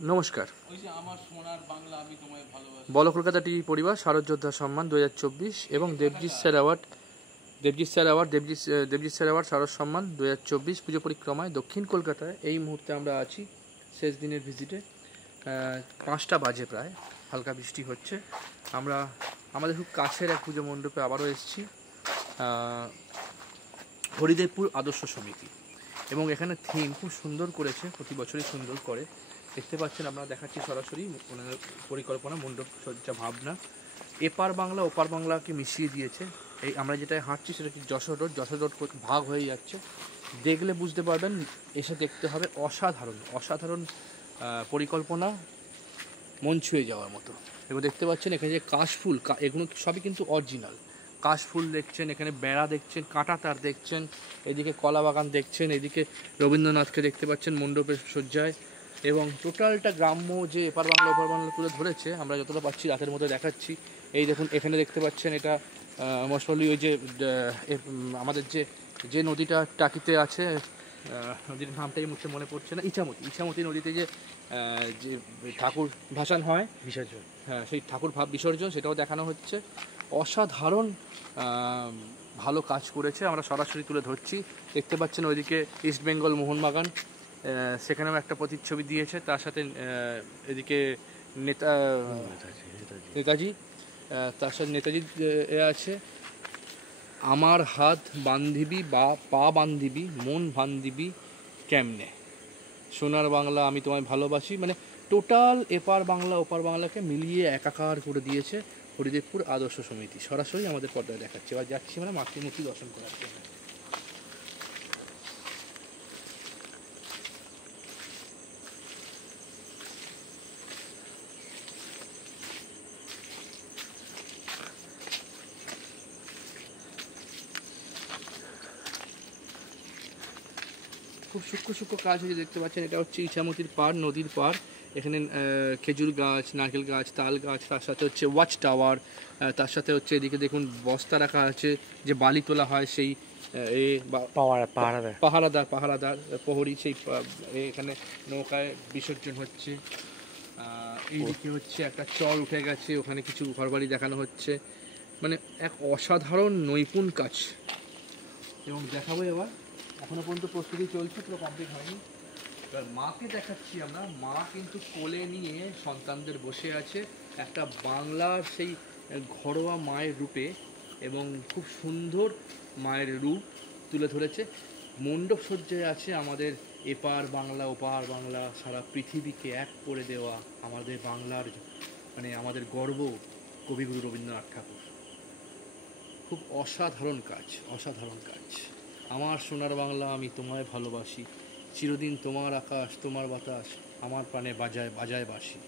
নমস্কার। ওই যে আমার সোনার বাংলা আমি তোমায় ভালোবাসি। বলো কলকাতা টিভি পরিবার শারদ যোদ্ধা সম্মান 2024 এবং দেবজিৎ স্যার অ্যাওয়ার্ড শারদ সম্মান 2024 পুজো পরিক্রমায় দক্ষিণ কলকাতায় এই মুহূর্তে আমরা আছি শেষ দিনের ভিজিটে। 5টা বাজে প্রায়, হালকা বৃষ্টি হচ্ছে। আমরা আমাদের খুব কাছের এক পুজো মণ্ডপে আবারও এসেছি, হরিদেবপুর আদর্শ সমিতি, এবং এখানে থিম খুব সুন্দর করেছে, প্রতি বছরই সুন্দর করে। দেখতে পাচ্ছেন আপনারা, দেখাচ্ছি সরাসরি ওনার পরিকল্পনা, মণ্ডপ সজ্জা, ভাবনা। এপার বাংলা ওপার বাংলাকে মিশিয়ে দিয়েছে। এই আমরা যেটা হাঁটছি সেটা কি যশোর রোড ভাগ হয়ে যাচ্ছে। দেখলে বুঝতে পারবেন, এসে দেখতে হবে। অসাধারণ পরিকল্পনা, মন ছুঁয়ে যাওয়ার মতো। এবং দেখতে পাচ্ছেন এখানে যে কাশফুল, এগুলো সবই কিন্তু অরিজিনাল। কাশফুল দেখছেন, এখানে বেড়া দেখছেন, কাঁটা তার দেখছেন, এদিকে কলা বাগান দেখছেন, এদিকে রবীন্দ্রনাথকে দেখতে পাচ্ছেন মণ্ডপের সজ্জায়। এবং টোটালটা গ্রাম্য যে এপার বাংলা ওপার বাংলা তুলে ধরেছে, আমরা যতটা পাচ্ছি রাতের মধ্যে দেখাচ্ছি। এই দেখুন, এখানে দেখতে পাচ্ছেন এটা মশলি, ওই যে আমাদের যে নদীটা টাকিতে আছে, নদীর নামটাই মুখে মনে পড়ছে না, ইছামতি নদীতে যে ঠাকুর ভাসান হয়, বিসর্জন, হ্যাঁ, সেই ঠাকুর বিসর্জন, সেটাও দেখানো হচ্ছে। অসাধারণ ভালো কাজ করেছে, আমরা সরাসরি তুলে ধরছি। দেখতে পাচ্ছেন ওইদিকে ইস্টবেঙ্গল মোহনবাগান, সেখানেও একটা প্রতিচ্ছবি দিয়েছে। তার সাথে এদিকে নেতাজি, তার সাথে নেতাজি আছে। আমার হাত বান্ধিবি বা পা বান্ধিবি, মন বান্ধিবি কেমনে, সোনার বাংলা আমি তোমায় ভালোবাসি। মানে টোটাল এপার বাংলা ওপার বাংলাকে মিলিয়ে একাকার করে দিয়েছে হরিদেবপুর আদর্শ সমিতি। সরাসরি আমাদের পর্দায় দেখাচ্ছে। এবার যাচ্ছি আমরা মাতৃমূর্তি দর্শন করার জন্য। খুব সূক্ষ্ম কাজ হয়েছে, দেখতে পাচ্ছেন। এটা হচ্ছে ইছামতির পাড়, নদীর পাড়। এখানে খেজুর গাছ, নারকেল গাছ, তাল গাছ, তার সাথে হচ্ছে ওয়াচ টাওয়ার, তার সাথে হচ্ছে এদিকে দেখুন বস্তা রাখা আছে, যে বালি তোলা হয় সেই পাহারাদার প্রহরী, সেই এখানে নৌকায় বিসর্জন হচ্ছে। এইদিকে হচ্ছে একটা চর উঠে গেছে, ওখানে কিছু ঘরবাড়ি দেখানো হচ্ছে। মানে এক অসাধারণ নৈপুণ কাজ। এবং দেখাবো এবার, এখনো পর্যন্ত প্রস্তুতি চলছে, পুরো কমপ্লিট হয়নি। এবার মাকে দেখাচ্ছি আমরা। মা কিন্তু কোলে নিয়ে সন্তানদের বসে আছে, একটা বাংলার সেই ঘরোয়া মায়ের রূপে, এবং খুব সুন্দর মায়ের রূপ তুলে ধরেছে। মণ্ডপ সজ্জায় আছে আমাদের এপার বাংলা ওপার বাংলা, সারা পৃথিবীকে এক করে দেওয়া আমাদের বাংলার, মানে আমাদের গর্ব, কবিগুরু রবীন্দ্রনাথ ঠাকুর। খুব অসাধারণ কাজ। আমার সোনার বাংলা আমি তোমায় ভালোবাসি, চিরদিন তোমার আকাশ তোমার বাতাস, আমার প্রাণে বাজায় বাজায় বাঁশি।